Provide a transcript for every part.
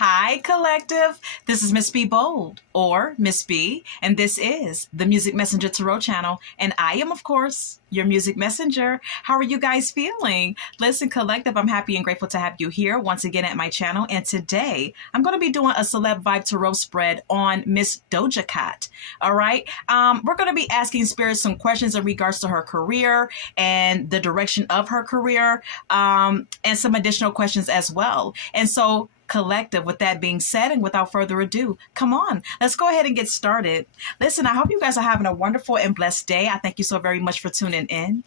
Hi, collective. This is Miss B Bold, or Miss B, and this is the Music Messenger Tarot channel. And I am, of course, your music messenger. How are you guys feeling? Listen, collective, I'm happy and grateful to have you here once again at my channel. And today, I'm going to be doing a Celeb Vibe Tarot spread on Miss Doja Cat. All right. We're going to be asking spirits some questions in regards to her career and the direction of her career, and some additional questions as well. And so, collective, with that being said, and without further ado, come on, let's go ahead and get started. Listen, I hope you guys are having a wonderful and blessed day. I thank you so very much for tuning in.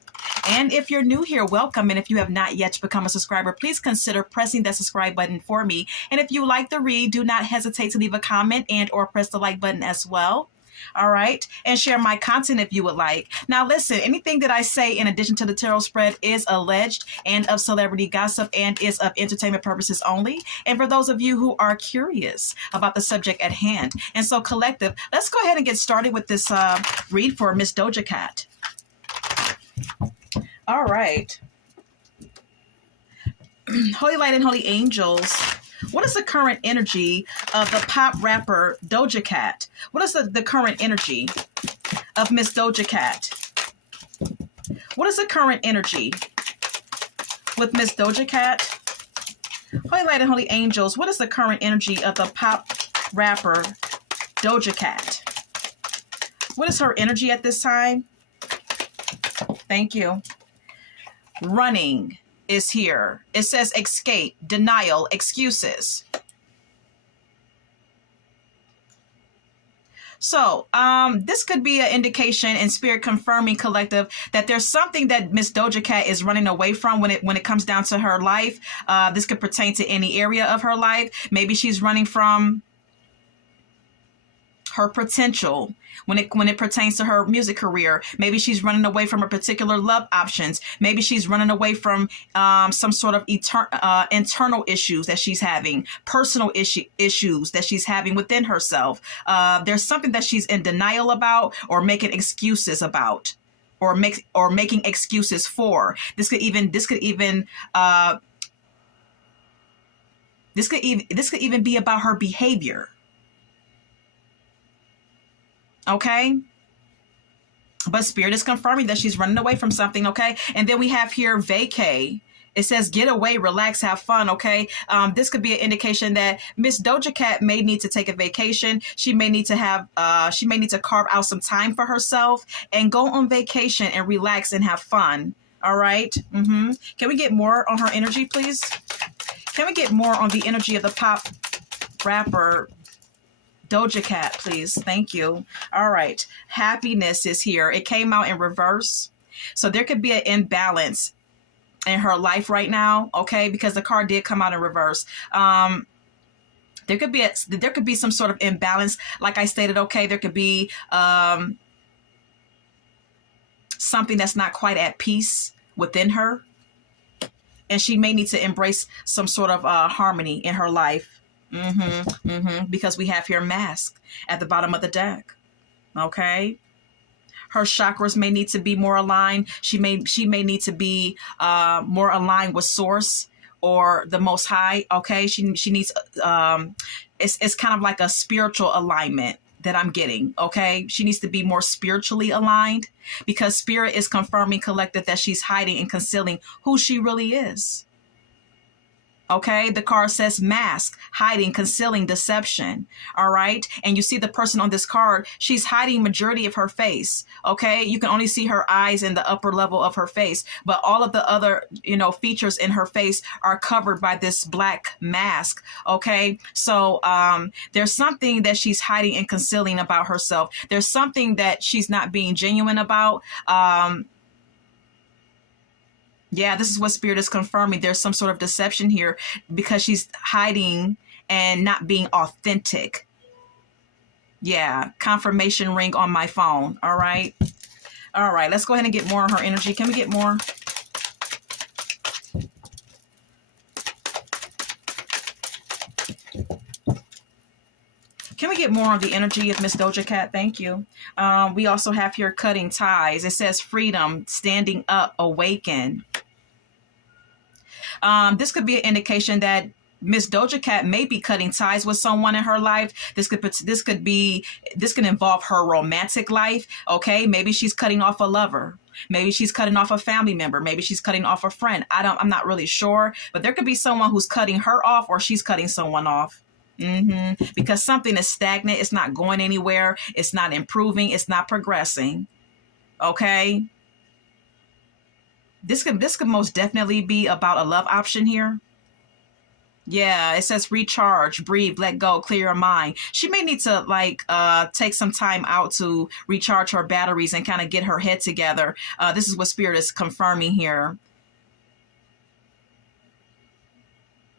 And if you're new here, welcome. And if you have not yet become a subscriber, please consider pressing that subscribe button for me. And if you like the read, do not hesitate to leave a comment and or press the like button as well. All right. And share my content if you would like. Now, listen, anything that I say in addition to the tarot spread is alleged and of celebrity gossip and is of entertainment purposes only. And for those of you who are curious about the subject at hand. And so, collective, let's go ahead and get started with this read for Miss Doja Cat. All right. Holy light and holy angels. What is the current energy of the pop rapper Doja Cat? What is the current energy of Miss Doja Cat? What is the current energy with Miss Doja Cat? Holy light and holy angels, what is the current energy of the pop rapper Doja Cat? What is her energy at this time? Thank you. Running is here. It says escape, denial, excuses. So this could be an indication in spirit confirming, collective, that there's something that Miss Doja Cat is running away from when it comes down to her life. This could pertain to any area of her life. Maybe she's running from her potential when it pertains to her music career. Maybe she's running away from a particular love options. Maybe she's running away from some sort of internal issues that she's having, personal issues that she's having within herself. There's something that she's in denial about or making excuses about, or making excuses for. This could even be about her behavior. Okay. But spirit is confirming that she's running away from something. Okay. And then we have here vacay. It says get away, relax, have fun. Okay. This could be an indication that Miss Doja Cat may need to take a vacation. She may need to carve out some time for herself and go on vacation and relax and have fun. All right. Can we get more on her energy, please? Can we get more on the energy of the pop rapper Doja Cat, please? Thank you. All right. Happiness is here. It came out in reverse. So there could be an imbalance in her life right now, okay? Because the card did come out in reverse. There could be some sort of imbalance. Like I stated, okay, there could be something that's not quite at peace within her. And she may need to embrace some sort of harmony in her life. Because we have here mask at the bottom of the deck. Okay. Her chakras may need to be more aligned. She may need to be more aligned with source or the most high. Okay. She needs it's kind of like a spiritual alignment that I'm getting. Okay. She needs to be more spiritually aligned, because spirit is confirming, collective, that she's hiding and concealing who she really is. Okay, the card says mask, hiding, concealing, deception. All right. And you see the person on this card, she's hiding majority of her face. Okay. You can only see her eyes and the upper level of her face, but all of the other, features in her face are covered by this black mask. Okay. So there's something that she's hiding and concealing about herself. There's something that she's not being genuine about. Yeah, this is what spirit is confirming. There's some sort of deception here because she's hiding and not being authentic. Yeah, confirmation ring on my phone. All right. All right, let's go ahead and get more on her energy. Can we get more? Can we get more on the energy of Miss Doja Cat? Thank you. We also have here cutting ties. It says freedom, standing up, awaken. This could be an indication that Miss Doja Cat may be cutting ties with someone in her life. This could involve her romantic life. Okay, maybe she's cutting off a lover. Maybe she's cutting off a family member. Maybe she's cutting off a friend. I'm not really sure, but there could be someone who's cutting her off, or she's cutting someone off. Because something is stagnant. It's not going anywhere. It's not improving. It's not progressing. Okay. This could most definitely be about a love option here. Yeah, it says recharge, breathe, let go, clear your mind. She may need to take some time out to recharge her batteries and kind of get her head together. This is what Spirit is confirming here.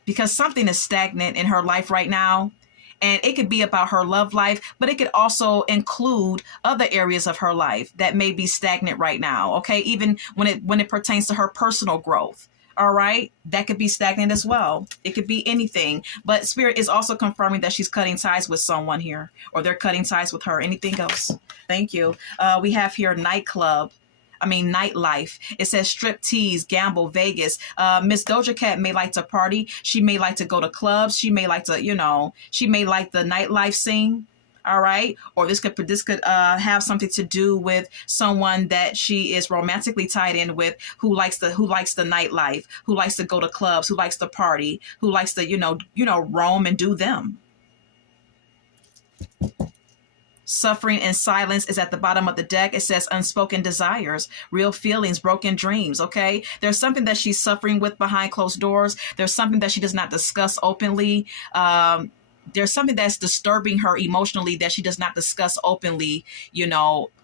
Because something is stagnant in her life right now. And it could be about her love life, but it could also include other areas of her life that may be stagnant right now. Okay, even when it pertains to her personal growth. All right, that could be stagnant as well. It could be anything, but Spirit is also confirming that she's cutting ties with someone here, or they're cutting ties with her. Anything else? Thank you. We have here nightlife. It says strip tease, gamble, Vegas. Miss Doja Cat may like to party. She may like to go to clubs. She may like to, she may like the nightlife scene. All right. Or this could have something to do with someone that she is romantically tied in with, who likes the nightlife, who likes to go to clubs, who likes to party, who likes to, roam and do them. Suffering in silence is at the bottom of the deck. It says unspoken desires, real feelings, broken dreams. Okay. There's something that she's suffering with behind closed doors. There's something that she does not discuss openly. There's something that's disturbing her emotionally that she does not discuss openly,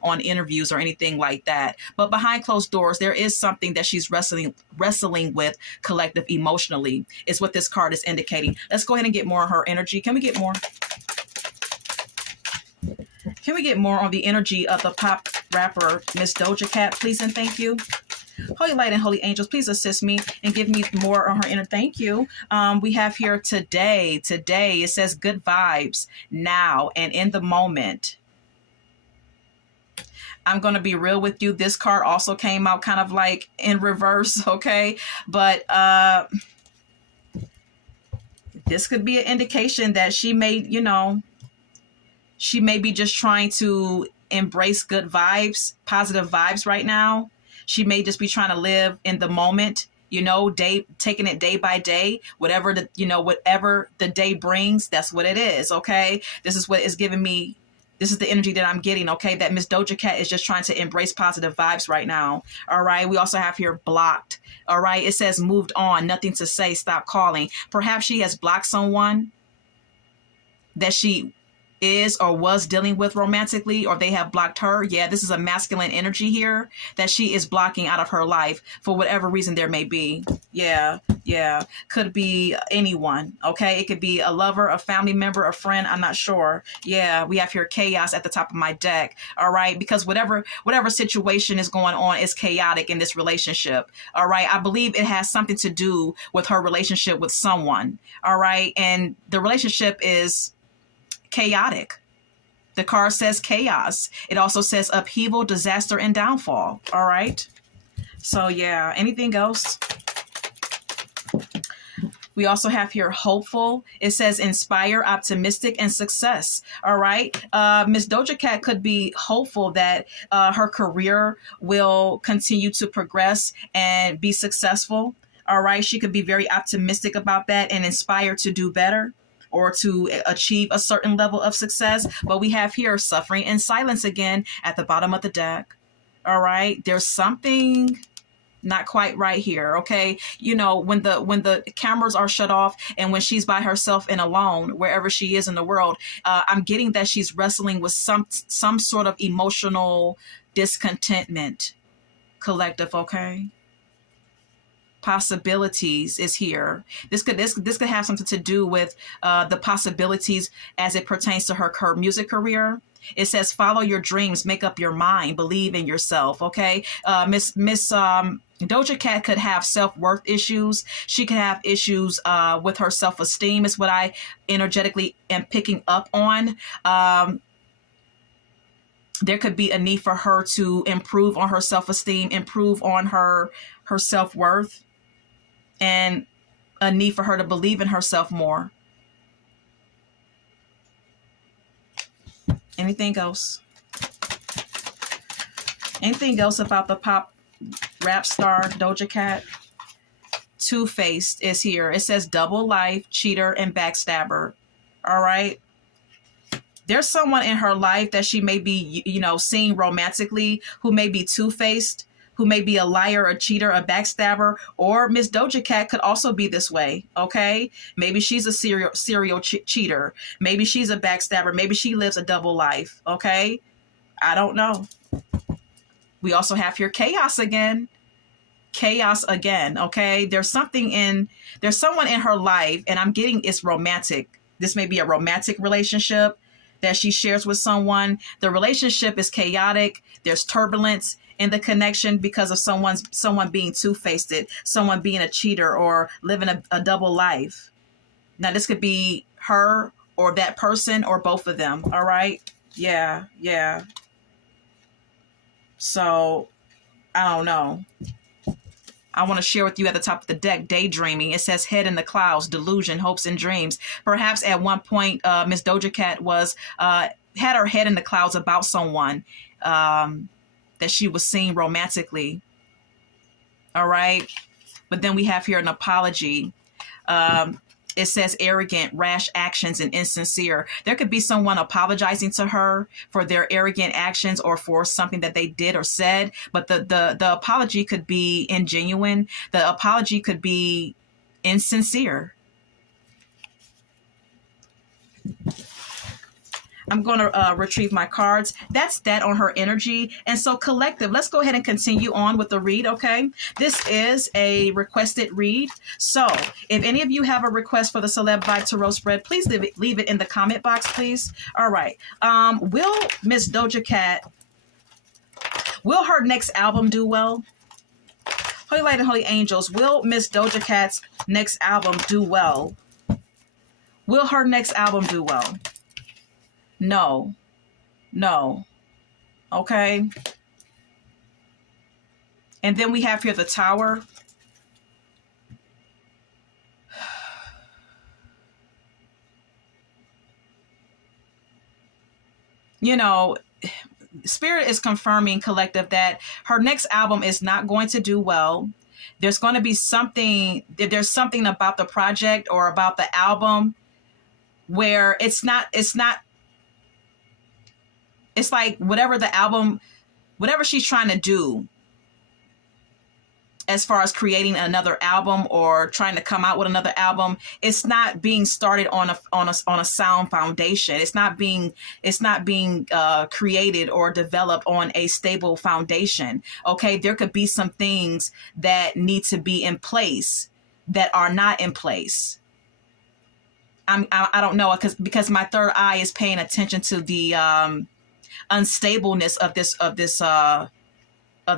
on interviews or anything like that. But behind closed doors, there is something that she's wrestling with collective emotionally, is what this card is indicating. Let's go ahead and get more of her energy. Can we get more? Can we get more on the energy of the pop rapper, Miss Doja Cat, please and thank you? Holy Light and Holy Angels, please assist me and give me more on her inner. Thank you. We have here today. It says good vibes now and in the moment. I'm going to be real with you. This card also came out kind of like in reverse. Okay. But this could be an indication that she may, she may be just trying to embrace good vibes, positive vibes right now. She may just be trying to live in the moment, taking it day by day, whatever the day brings, that's what it is. Okay. This is what is giving me. This is the energy that I'm getting. Okay. That Miss Doja Cat is just trying to embrace positive vibes right now. All right. We also have here blocked. All right. It says moved on, nothing to say, stop calling. Perhaps she has blocked someone that she is or was dealing with romantically, or they have blocked her. Yeah, this is a masculine energy here that she is blocking out of her life for whatever reason there may be. Yeah. Could be anyone. Okay. It could be a lover, a family member, a friend. I'm not sure. Yeah. We have here chaos at the top of my deck. All right. Because whatever situation is going on is chaotic in this relationship. All right. I believe it has something to do with her relationship with someone. All right. And the relationship is chaotic. The card says chaos. It also says upheaval, disaster, and downfall. All right. So yeah, anything else? We also have here hopeful. It says inspire, optimistic, and success. All right. Miss Doja Cat could be hopeful that her career will continue to progress and be successful. All right. She could be very optimistic about that and inspired to do better, or to achieve a certain level of success. But we have here suffering in silence again at the bottom of the deck. All right. There's something not quite right here. Okay. When the cameras are shut off and when she's by herself and alone, wherever she is in the world, I'm getting that she's wrestling with some sort of emotional discontentment collective. Okay. Possibilities is here. This could have something to do with the possibilities as it pertains to her music career. It says follow your dreams, make up your mind, believe in yourself. Okay. Miss Doja Cat could have self-worth issues. She could have issues with her self-esteem, is what I energetically am picking up on. There could be a need for her to improve on her self-esteem, improve on her self-worth. And a need for her to believe in herself more. Anything else? Anything else about the pop rap star Doja Cat? Two-faced is here. It says double life, cheater, and backstabber. All right. There's someone in her life that she may be, seeing romantically, who may be two-faced, who may be a liar, a cheater, a backstabber, or Miss Doja Cat could also be this way. Okay. Maybe she's a serial cheater. Maybe she's a backstabber. Maybe she lives a double life. Okay. I don't know. We also have here chaos again. Chaos again. Okay. There's someone in her life, and I'm getting it's romantic. This may be a romantic relationship that she shares with someone. The relationship is chaotic. There's turbulence in the connection because of someone being two-faced, someone being a cheater or living a double life. Now, this could be her or that person or both of them. All right. Yeah. So I don't know. I want to share with you at the top of the deck, daydreaming. It says head in the clouds, delusion, hopes and dreams. Perhaps at one point, Miss Doja Cat had her head in the clouds about someone that she was seeing romantically. All right. But then we have here an apology. It says arrogant, rash actions, and insincere. There could be someone apologizing to her for their arrogant actions or for something that they did or said. But the apology could be ingenuine. The apology could be insincere. I'm going to retrieve my cards. That's that on her energy. And so collective, let's go ahead and continue on with the read, okay? This is a requested read. So if any of you have a request for the Celeb by Tarot spread, please leave it in the comment box, please. All right. Will Miss Doja Cat, will her next album do well? Holy Light and Holy Angels, will Miss Doja Cat's next album do well? Will her next album do well? No. Okay. And then we have here the Tower. Spirit is confirming, collective, that her next album is not going to do well. There's going to be something about the project or about the album where it's like whatever she's trying to do as far as creating another album or trying to come out with another album, it's not being started on a sound foundation. It's not being created or developed on a stable foundation. Okay, there could be some things that need to be in place that are not in place. I don't know, because my third eye is paying attention to the unstableness of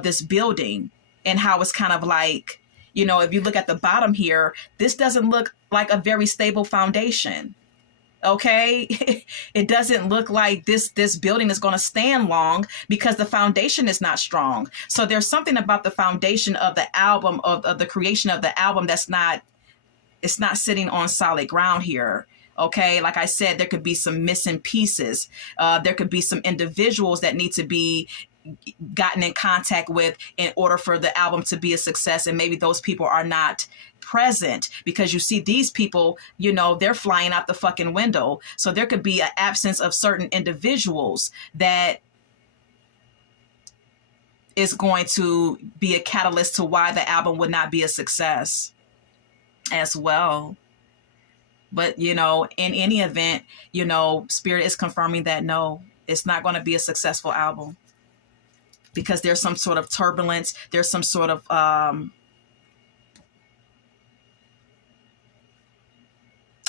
this building and how it's kind of like, if you look at the bottom here, this doesn't look like a very stable foundation. Okay. It doesn't look like this building is going to stand long because the foundation is not strong. So there's something about the foundation of the album, of the creation of the album, it's not sitting on solid ground here. Okay. Like I said, there could be some missing pieces. There could be some individuals that need to be gotten in contact with in order for the album to be a success. And maybe those people are not present because you see these people, they're flying out the fucking window. So there could be an absence of certain individuals that is going to be a catalyst to why the album would not be a success as well. But, in any event, Spirit is confirming that no, it's not going to be a successful album because there's some sort of turbulence. There's some sort of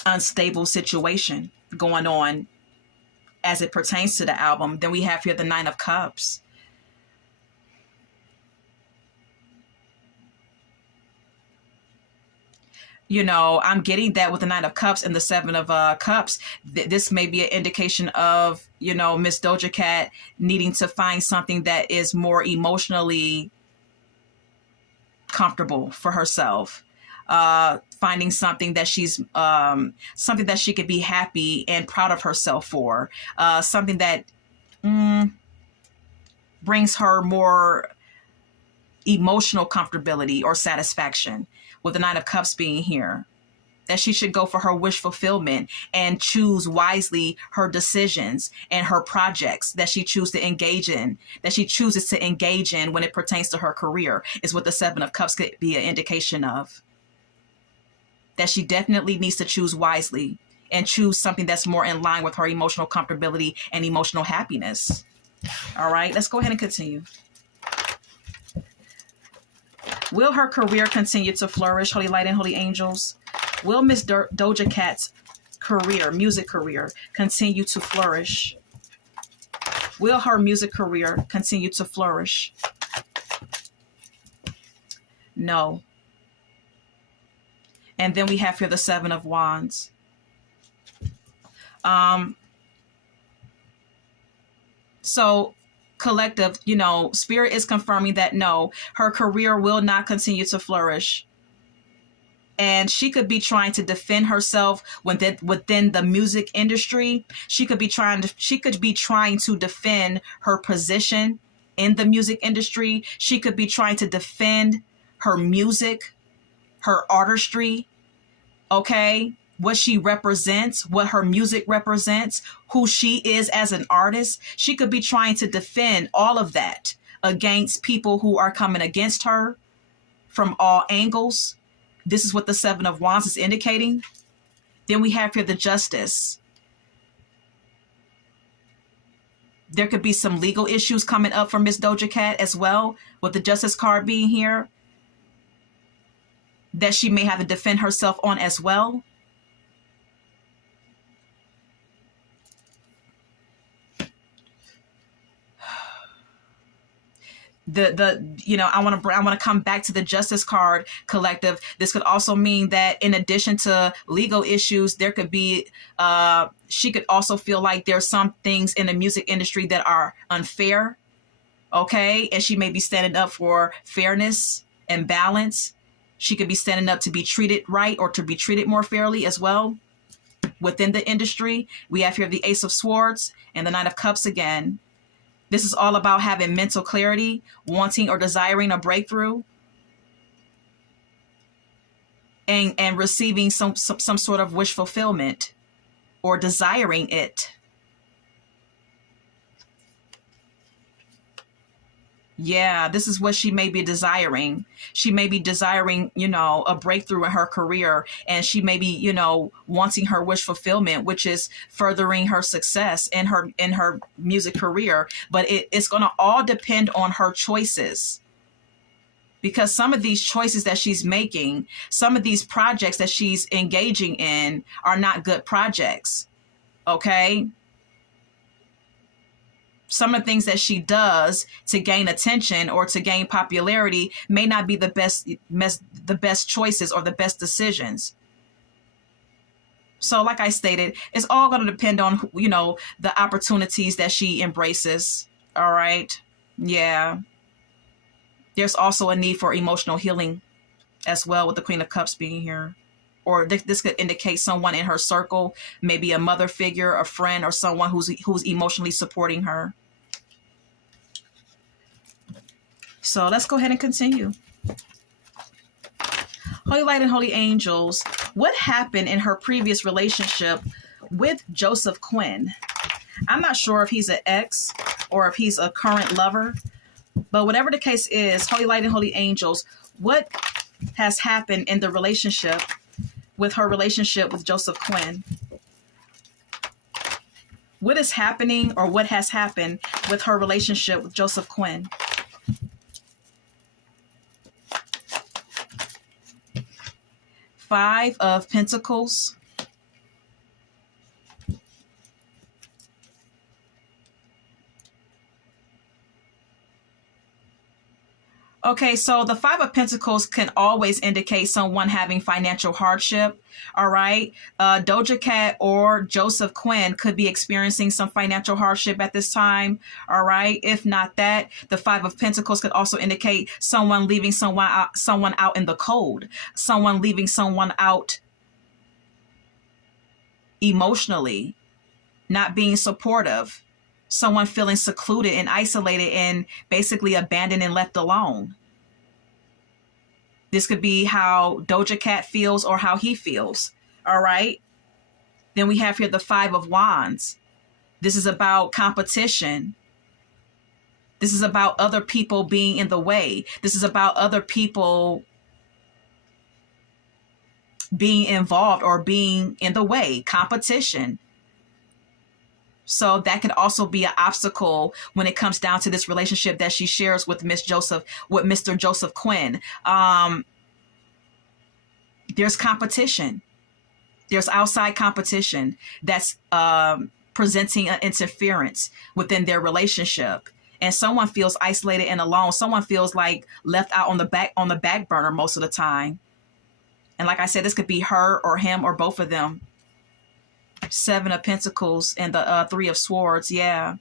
unstable situation going on as it pertains to the album. Then we have here the Nine of Cups. I'm getting that with the Nine of Cups and the Seven of Cups. This may be an indication of, Miss Doja Cat needing to find something that is more emotionally comfortable for herself. finding something that she's something that she could be happy and proud of herself for, something that brings her more emotional comfortability or satisfaction, with the Nine of Cups being here. That she should go for her wish fulfillment and choose wisely her decisions and her projects that she chooses to engage in, that she chooses to engage in when it pertains to her career, is what the Seven of Cups could be an indication of. That she definitely needs to choose wisely and choose something that's more in line with her emotional comfortability and emotional happiness. All right, let's go ahead and continue. Will her career continue to flourish, Holy Light and Holy Angels? Will Miss Doja Cat's career, music career, continue to flourish? Will her music career continue to flourish? No. And then we have here the Seven of Wands. So collective, Spirit is confirming that no, her career will not continue to flourish. And she could be trying to defend herself within the music industry. She could be trying to defend her position in the music industry. She could be trying to defend her music, her artistry, okay? What she represents, what her music represents, who she is as an artist. She could be trying to defend all of that against people who are coming against her from all angles. This is what the Seven of Wands is indicating. Then we have here the Justice. There could be some legal issues coming up for Miss Doja Cat as well, with the Justice card being here, that she may have to defend herself on as well. I want to come back to the Justice card, collective. This could also mean that in addition to legal issues, there could be she could also feel like there's some things in the music industry that are unfair, okay? And she may be standing up for fairness and balance. She could be standing up to be treated right or to be treated more fairly as well within the industry. We have here the Ace of Swords and the Knight of Cups again. This is all about having mental clarity, wanting or desiring a breakthrough, and receiving some sort of wish fulfillment or desiring it. Yeah, this is what she may be desiring. She may be desiring, a breakthrough in her career, and she may be, wanting her wish fulfillment, which is furthering her success in her music career. But it's going to all depend on her choices, because some of these choices that she's making, some of these projects that she's engaging in are not good projects. Okay. Some of the things that she does to gain attention or to gain popularity may not be the best choices or the best decisions. So like I stated, it's all going to depend on, the opportunities that she embraces. All right. Yeah. There's also a need for emotional healing as well, with the Queen of Cups being here. Or this could indicate someone in her circle, maybe a mother figure, a friend, or someone who's emotionally supporting her. So let's go ahead and continue. Holy Light and Holy Angels, what happened in her previous relationship with Joseph Quinn? I'm not sure if he's an ex or if he's a current lover, but whatever the case is, Holy Light and Holy Angels, what has happened in the relationship with her relationship with Joseph Quinn? What is happening, or what has happened with her relationship with Joseph Quinn? Five of Pentacles. Okay, so the Five of Pentacles can always indicate someone having financial hardship. All right. Doja Cat or Joseph Quinn could be experiencing some financial hardship at this time. All right. If not that, the Five of Pentacles could also indicate someone leaving someone out in the cold, someone leaving someone out emotionally, not being supportive, someone feeling secluded and isolated and basically abandoned and left alone. This could be how Doja Cat feels or how he feels. All right. Then we have here the Five of Wands. This is about competition. This is about other people being in the way. This is about other people being involved or being in the way. Competition. So that could also be an obstacle when it comes down to this relationship that she shares with Mr. Joseph Quinn. There's competition. There's outside competition that's presenting an interference within their relationship. And someone feels isolated and alone. Someone feels like left out on the back burner most of the time. And like I said, this could be her or him or both of them. Seven of Pentacles and the Three of Swords. Yeah.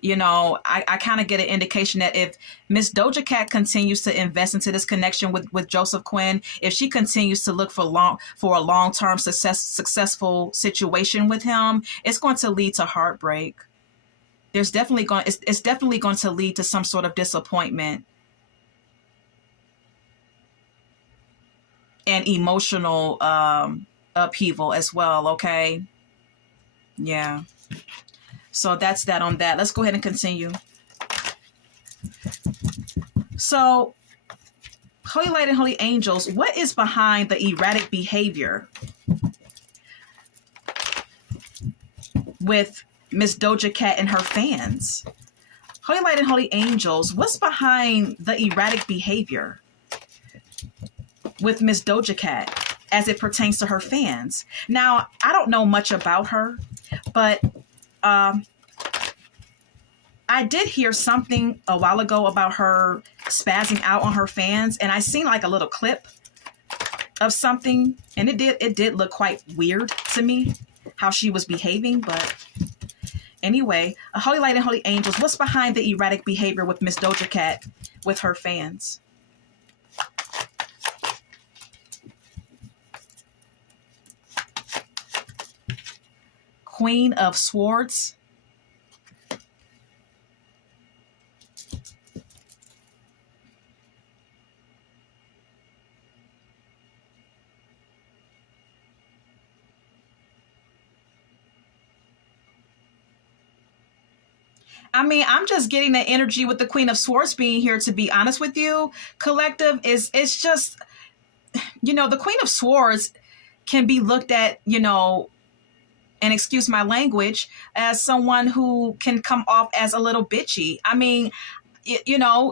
You know, I kind of get an indication that if Miss Doja Cat continues to invest into this connection with Joseph Quinn, if she continues to look for a long-term successful situation with him, it's going to lead to heartbreak. It's definitely going to lead to some sort of disappointment and emotional upheaval as well. Okay. Yeah. So that's that on that. Let's go ahead and continue. So, Holy Light and Holy Angels, what is behind the erratic behavior with Miss Doja Cat and her fans? Holy Light and Holy Angels, what's behind the erratic behavior with Miss Doja Cat as it pertains to her fans? Now, I don't know much about her, but I did hear something a while ago about her spazzing out on her fans, and I seen like a little clip of something, and it did look quite weird to me how she was behaving. But anyway, Holy Light and Holy Angels, what's behind the erratic behavior with Miss Doja Cat with her fans? Queen of Swords. I mean, I'm just getting the energy with the Queen of Swords being here, to be honest with you. Collective it's just, the Queen of Swords can be looked at, and excuse my language, as someone who can come off as a little bitchy. I mean,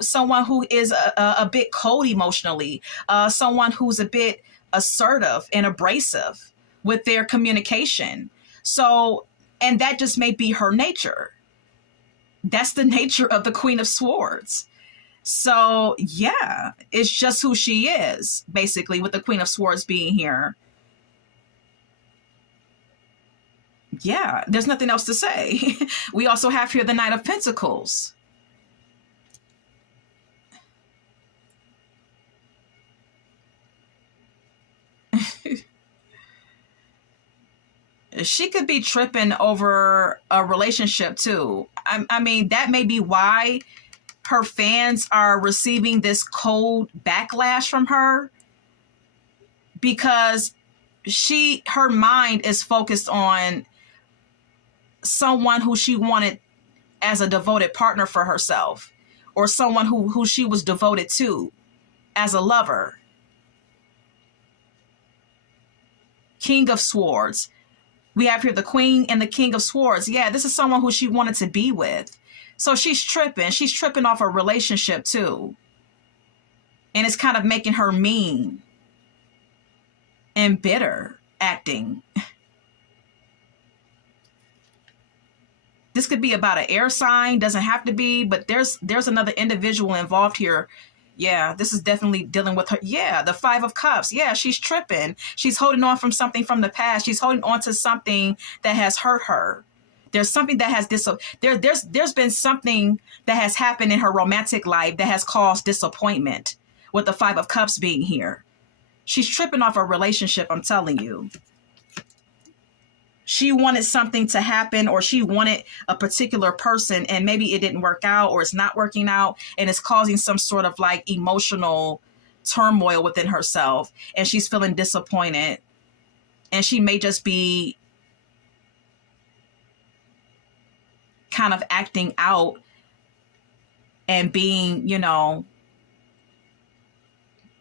someone who is a bit cold emotionally, someone who's a bit assertive and abrasive with their communication. So, and that just may be her nature. That's the nature of the Queen of Swords. So, yeah, it's just who she is, basically, with the Queen of Swords being here. Yeah, there's nothing else to say. We also have here the Knight of Pentacles. She could be tripping over a relationship too. I mean, that may be why her fans are receiving this cold backlash from her, because her mind is focused on someone who she wanted as a devoted partner for herself, or someone who she was devoted to as a lover. King of Swords. We have here the Queen and the King of Swords. Yeah, this is someone who she wanted to be with. So she's tripping. She's tripping off a relationship too. And it's kind of making her mean and bitter acting. This could be about an air sign, doesn't have to be, but there's another individual involved here, Yeah, this is definitely dealing with her. Yeah, the Five of Cups. Yeah, she's tripping. She's holding on from something from the past. She's holding on to something that has hurt her. There's something that has there's been something that has happened in her romantic life that has caused disappointment with the Five of Cups being here. She's tripping off a relationship, I'm telling you. She wanted something to happen, or she wanted a particular person, and maybe it didn't work out, or it's not working out, and it's causing some sort of like emotional turmoil within herself, and she's feeling disappointed, and she may just be kind of acting out and being,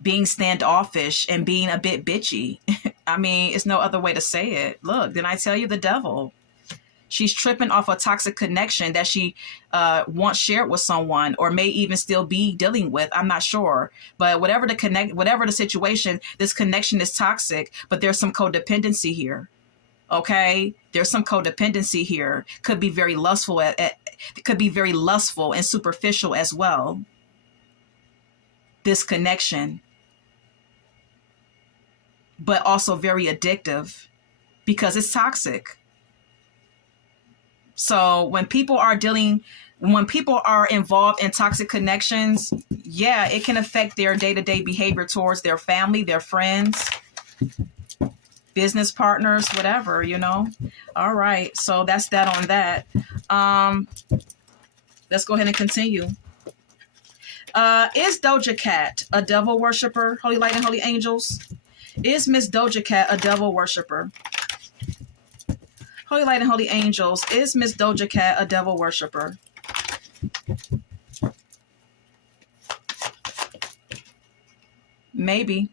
being standoffish and being a bit bitchy. I mean, it's no other way to say it. Look, didn't I tell you, the devil? She's tripping off a toxic connection that she once shared with someone, or may even still be dealing with. I'm not sure. But whatever the situation, this connection is toxic, but there's some codependency here. Okay? There's some codependency here. Could be very lustful could be very lustful and superficial as well. This connection. But also very addictive because it's toxic. So when people are involved in toxic connections, yeah, it can affect their day-to-day behavior towards their family, their friends, business partners, whatever, All right. So that's that on that. Let's go ahead and continue. Is Doja Cat a devil worshiper? Holy light and holy angels. Is Miss Doja Cat a devil worshiper? Holy light and holy angels. Is Miss Doja Cat a devil worshiper? Maybe.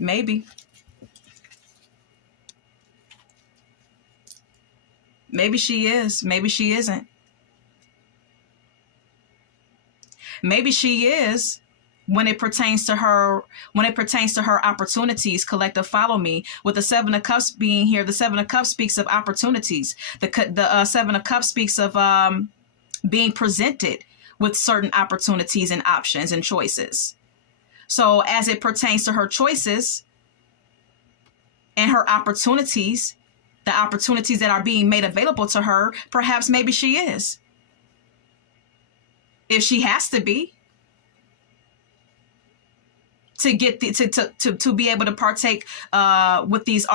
Maybe. Maybe she is. Maybe she isn't. Maybe she is. When it pertains to her opportunities, collective follow me. With the Seven of Cups being here, the Seven of Cups speaks of opportunities. The Seven of Cups speaks of being presented with certain opportunities and options and choices. So as it pertains to her choices and her opportunities, the opportunities that are being made available to her, perhaps maybe she is. If she has to be. To get to be able to partake with these,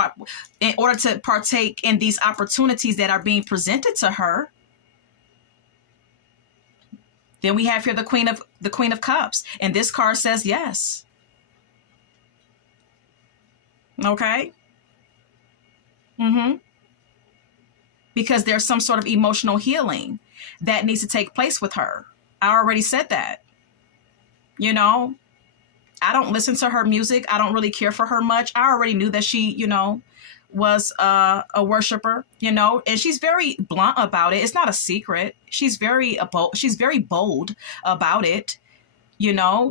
in order to partake in these opportunities that are being presented to her. Then we have here the Queen of Cups, and this card says yes. Okay. Because there's some sort of emotional healing that needs to take place with her. I already said that. I don't listen to her music. I don't really care for her much. I already knew that she, was a worshiper, and she's very blunt about it. It's not a secret. She's very bold about it.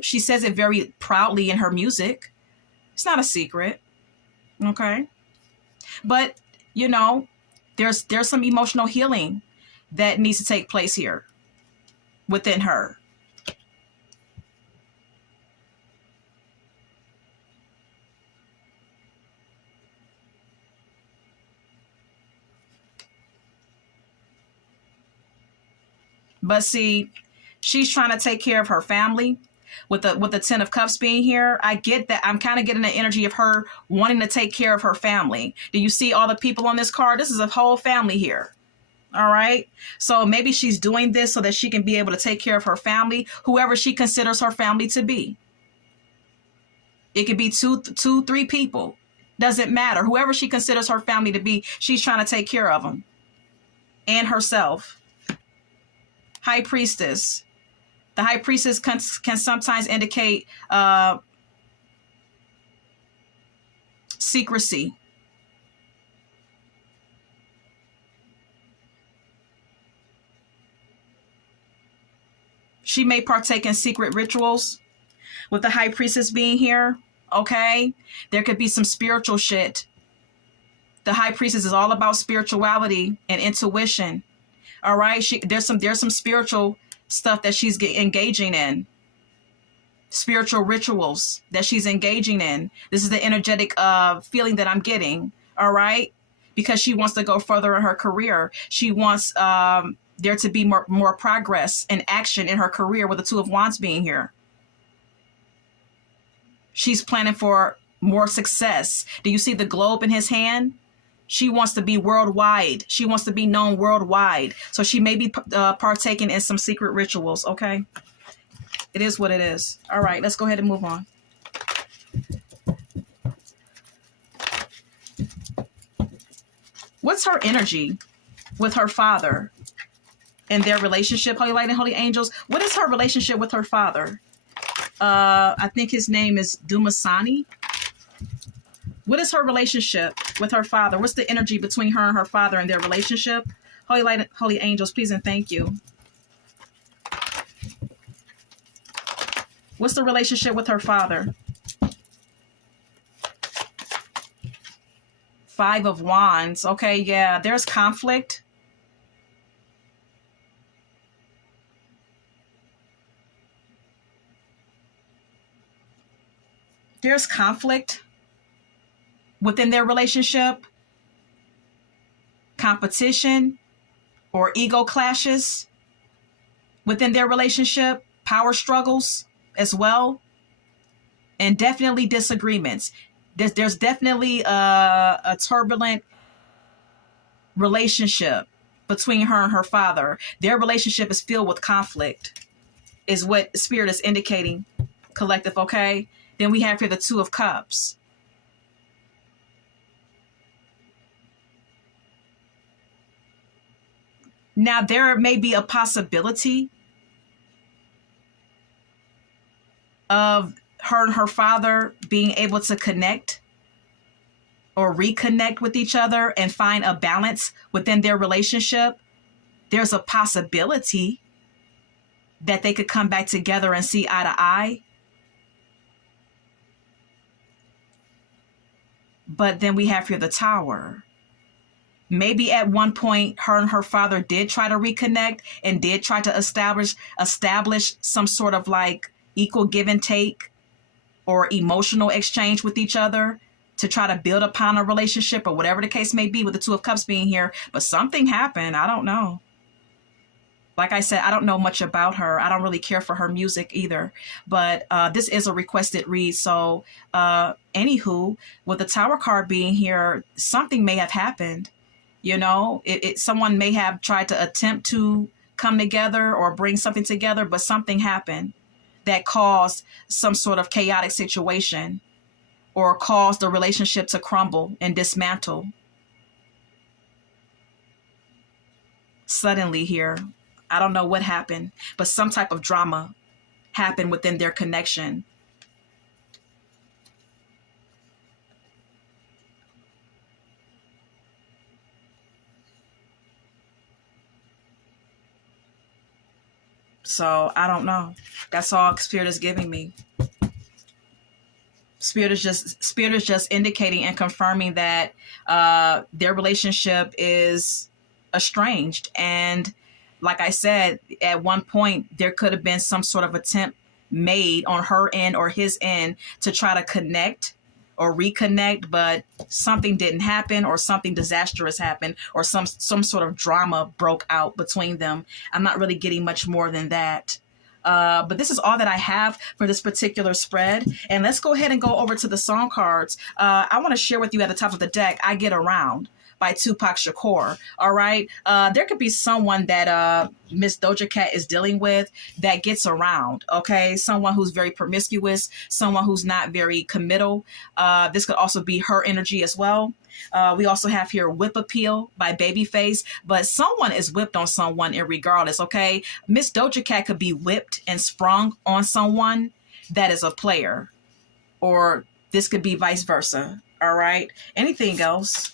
She says it very proudly in her music. It's not a secret. Okay. But, there's some emotional healing that needs to take place here within her. But see, she's trying to take care of her family with the Ten of Cups being here. I get that. I'm kind of getting the energy of her wanting to take care of her family. Do you see all the people on this card? This is a whole family here. All right. So maybe she's doing this so that she can be able to take care of her family, whoever she considers her family to be. It could be two, 3 people. Doesn't matter. Whoever she considers her family to be, she's trying to take care of them and herself. High Priestess. The High Priestess can sometimes indicate secrecy. She may partake in secret rituals with the High Priestess being here. Okay. There could be some spiritual shit. The High Priestess is all about spirituality and intuition. All right. There's some spiritual stuff that she's engaging in, spiritual rituals that she's engaging in. This is the energetic feeling that I'm getting, all right? Because she wants to go further in her career. She wants there to be more progress and action in her career with the Two of Wands being here. She's planning for more success. Do you see the globe in his hand? She wants to be worldwide. She wants to be known worldwide. So she may be partaking in some secret rituals, okay? It is what it is. All right, let's go ahead and move on. What's her energy with her father and their relationship? Holy Light and Holy Angels, what is her relationship with her father? I think his name is Dumasani. What is her relationship with her father? What's the energy between her and her father and their relationship? Holy Light and Holy Angels, please and thank you. What's the relationship with her father? Five of Wands. Okay, yeah, there's conflict. There's conflict within their relationship, competition or ego clashes within their relationship, power struggles as well, and definitely disagreements. There's definitely a turbulent relationship between her and her father. Their relationship is filled with conflict, is what Spirit is indicating, collective, okay? Then we have here the Two of Cups. Now, there may be a possibility of her and her father being able to connect or reconnect with each other and find a balance within their relationship. There's a possibility that they could come back together and see eye to eye. But then we have here the Tower. Maybe at one point, her and her father did try to reconnect and did try to establish some sort of like equal give and take or emotional exchange with each other to try to build upon a relationship or whatever the case may be, with the Two of Cups being here. But something happened. I don't know. Like I said, I don't know much about her. I don't really care for her music either. But this is a requested read. So anywho, with the Tower card being here, something may have happened. You know, someone may have tried to attempt to come together or bring something together, but something happened that caused some sort of chaotic situation or caused the relationship to crumble and dismantle. Suddenly here, I don't know what happened, but some type of drama happened within their connection. So I don't know. That's all Spirit is giving me. Spirit is just indicating and confirming that their relationship is estranged. And like I said, at one point, there could have been some sort of attempt made on her end or his end to try to connect or reconnect, but something didn't happen, or something disastrous happened, or some sort of drama broke out between them. I'm not really getting much more than that. But this is all that I have for this particular spread. And let's go ahead and go over to the song cards. I want to share with you at the top of the deck, I Get Around by Tupac Shakur. All right. There could be someone that Miss Doja Cat is dealing with that gets around. Okay. Someone who's very promiscuous, someone who's not very committal. This could also be her energy as well. We also have here Whip Appeal by Babyface, but someone is whipped on someone irregardless. Okay. Miss Doja Cat could be whipped and sprung on someone that is a player, or this could be vice versa. All right. Anything else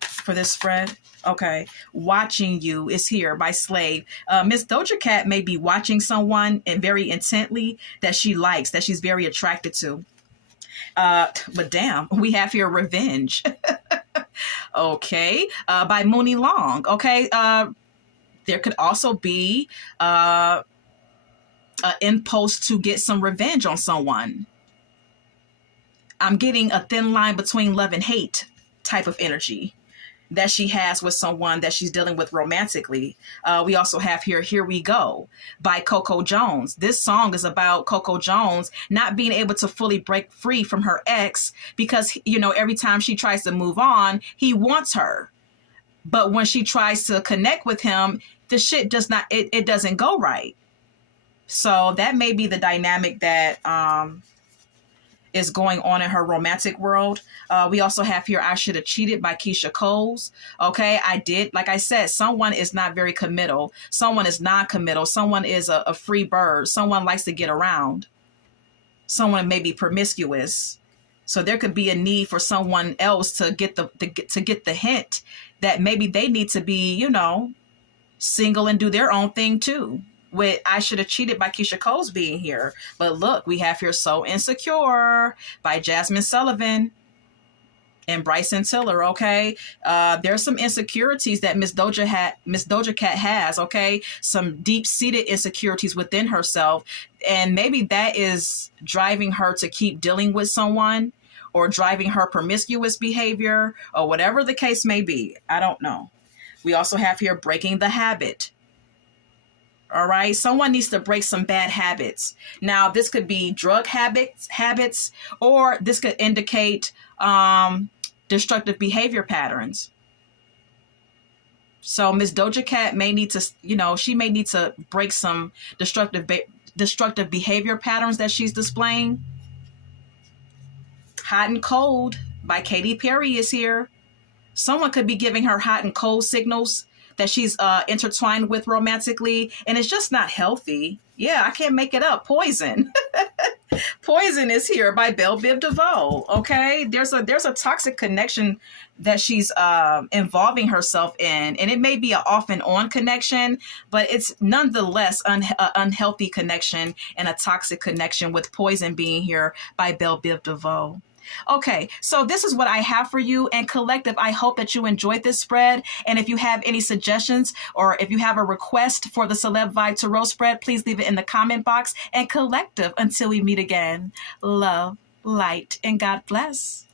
for this spread? Okay. Watching You is here by Slave. Miss Doja Cat may be watching someone and very intently that she likes, that she's very attracted to. But damn, we have here Revenge. Okay. By Mooney Long. Okay. There could also be an impulse to get some revenge on someone. I'm getting a thin line between love and hate type of energy that she has with someone that she's dealing with romantically. We also have Here We Go by Coco Jones. This song is about Coco Jones not being able to fully break free from her ex because, every time she tries to move on, he wants her. But when she tries to connect with him, the shit does not, it doesn't go right. So that may be the dynamic that is going on in her romantic world. We also have here I Should Have Cheated by Keisha Coles. Okay, I did. Like I said, someone is not very committal. Someone is non-committal. Someone is a free bird. Someone likes to get around. Someone may be promiscuous. So there could be a need for someone else to get the hint that maybe they need to be, single and do their own thing too. With I Should Have Cheated by Keisha Coles being here. But look, we have here So Insecure by Jasmine Sullivan and Bryson Tiller, okay? There's some insecurities that Miss Doja Cat has, okay? Some deep-seated insecurities within herself. And maybe that is driving her to keep dealing with someone or driving her promiscuous behavior or whatever the case may be. I don't know. We also have here Breaking the Habit. All right. Someone needs to break some bad habits. Now, this could be drug habits, or this could indicate destructive behavior patterns. So Miss Doja Cat may need to, she may need to break some destructive behavior patterns that she's displaying. Hot and Cold by Katy Perry is here. Someone could be giving her hot and cold signals that she's intertwined with romantically, and it's just not healthy. Yeah, I can't make it up. Poison. Poison is here by Belle Biv DeVoe. Okay, there's a toxic connection that she's involving herself in, and it may be an off and on connection, but it's nonetheless an unhealthy connection and a toxic connection, with Poison being here by Belle Biv DeVoe. Okay, so this is what I have for you. And Collective, I hope that you enjoyed this spread. And if you have any suggestions or if you have a request for the Celeb Vibe Tarot spread, please leave it in the comment box. And Collective, until we meet again, love, light, and God bless.